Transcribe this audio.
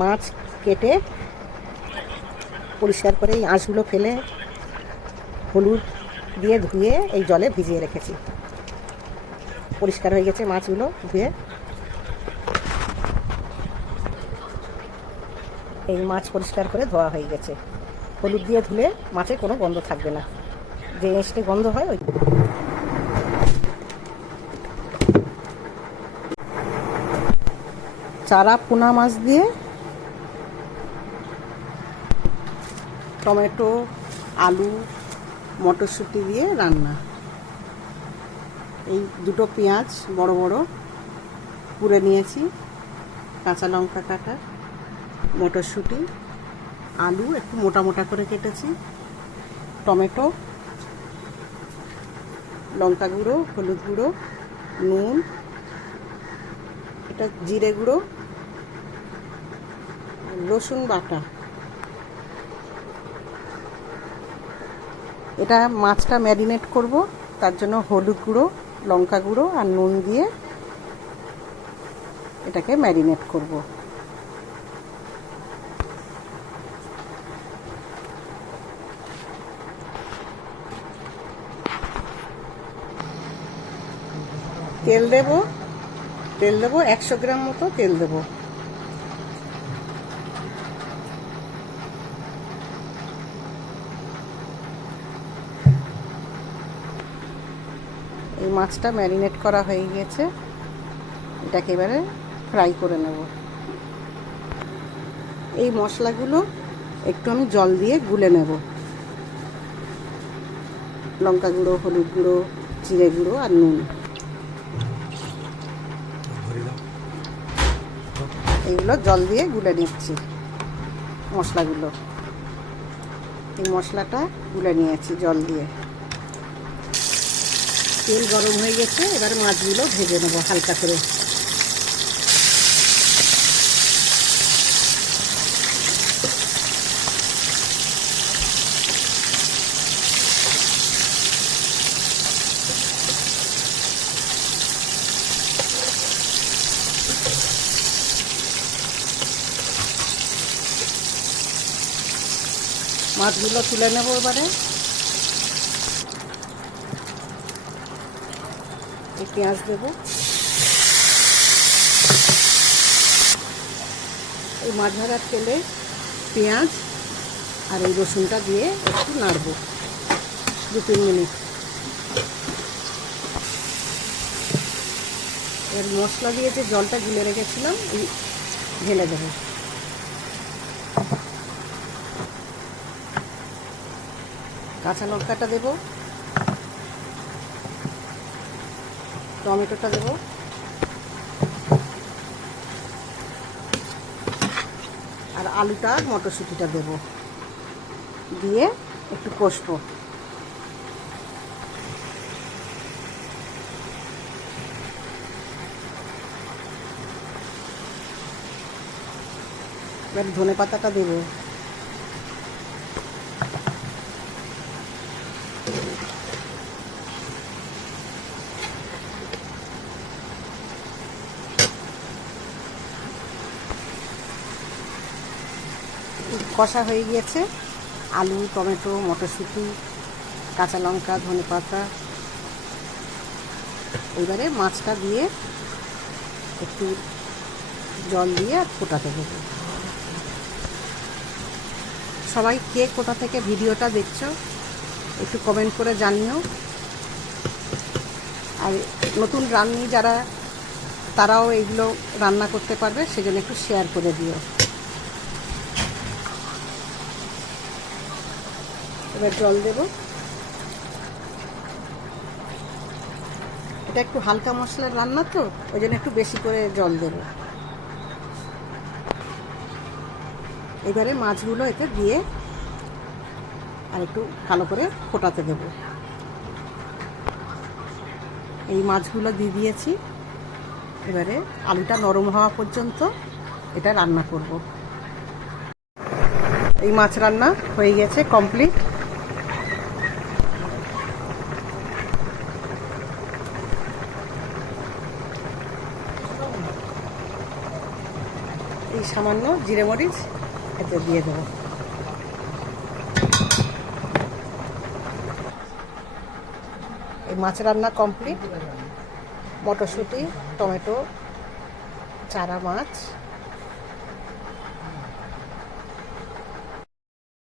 মাছ কেটে পরিষ্কার করে এই আঁশগুলো ফেলে হলুদ দিয়ে ধুয়ে এই জলে ভিজিয়ে রেখেছি। পরিষ্কার হয়ে গেছে মাছগুলো ধুয়ে। এই মাছ পরিষ্কার করে ধোয়া হয়ে গেছে। হলুদ দিয়ে ধুলে মাছে কোনো গন্ধ থাকবে না, যে এসে গন্ধ হয় ওই। চারা পোনা মাছ দিয়ে টমেটো, আলু, মটরশুঁটি দিয়ে রান্না। এই দুটো পেঁয়াজ বড় বড় কুড়ে নিয়েছি, কাঁচা লঙ্কা কাটা, মটরশুঁটি, আলু একটু মোটা মোটা করে কেটেছি, টমেটো, লঙ্কা গুঁড়ো, হলুদ গুঁড়ো, নুন, এটা জিরে গুঁড়ো, রসুন বাটা। এটা মাছটা ম্যারিনেট করব, তার জন্য হলুদ গুঁড়ো, লঙ্কা গুঁড়ো আর নুন দিয়ে এটাকে ম্যারিনেট করব। তেল দেবো 100 গ্রাম মতো তেল দেবো। এই মাছটা ম্যারিনেট করা হয়ে গেছে, এটাকে এবারে ফ্রাই করে নেব। এই মশলাগুলো একটু আমি জল দিয়ে গুলে নেব। লঙ্কা গুঁড়ো, হলুদ গুঁড়ো, জিরে গুঁড়ো আর নুন, এইগুলো জল দিয়ে গুলে নিচ্ছি মশলাগুলো। এই মশলাটা গুলে নিয়েছি জল দিয়ে। তেল গরম হয়ে গেছে, এবারে মাছগুলো ভেজে নেবো হালকা করে। মাছগুলো তুলে নেবো এবারে। এই পেঁয়াজ দেবো, এই মাছ ভাজার তেলে পেঁয়াজ আর এই রসুনটা দিয়ে একটু নাড়বো 2-3 মিনিট। এর মশলা দিয়ে যে জলটা গুলে রেখেছিলাম এই ঢেলে দেবো। কাঁচা লঙ্কাটা দেবো, টমেটোটা দেবো, আর আলুটা মটরশুঁটিটা দেবো, দিয়ে একটু কষবো। এবার ধনে পাতাটা দেবো। কষা হয়ে গিয়েছে, আলু, টমেটো, মটরশুঁটি, কাঁচা লঙ্কা, ধনে পাতা। এবারে মাছটা দিয়ে একটু জল দিয়ে আর ফোটাতে দেবো। সবাই কে কোথা থেকে ভিডিওটা দেখছো একটু কমেন্ট করে জানিও। আর নতুন রান্নি যারা, তারাও এগুলো রান্না করতে পারবে, সেজন্য একটু শেয়ার করে দিও। এবার জল দেব। এটা একটু হালকা মশলার রান্না তো, ওই জন্য একটু বেশি করে জল দেব। এবারে মাছগুলো এতে দিয়ে আর একটু ভালো করে ফোটাতে দেব। এই মাছগুলো দিয়ে দিয়েছি, এবারে আলুটা নরম হওয়া পর্যন্ত এটা রান্না করব। এই মাছ রান্না হয়ে গেছে, কমপ্লিট। এই সামান্য জিরে মরিচ এতে দিয়ে দেবো। এই মাছ রান্না কমপ্লিট। মটরশুঁটি, টমেটো, চারা মাছ,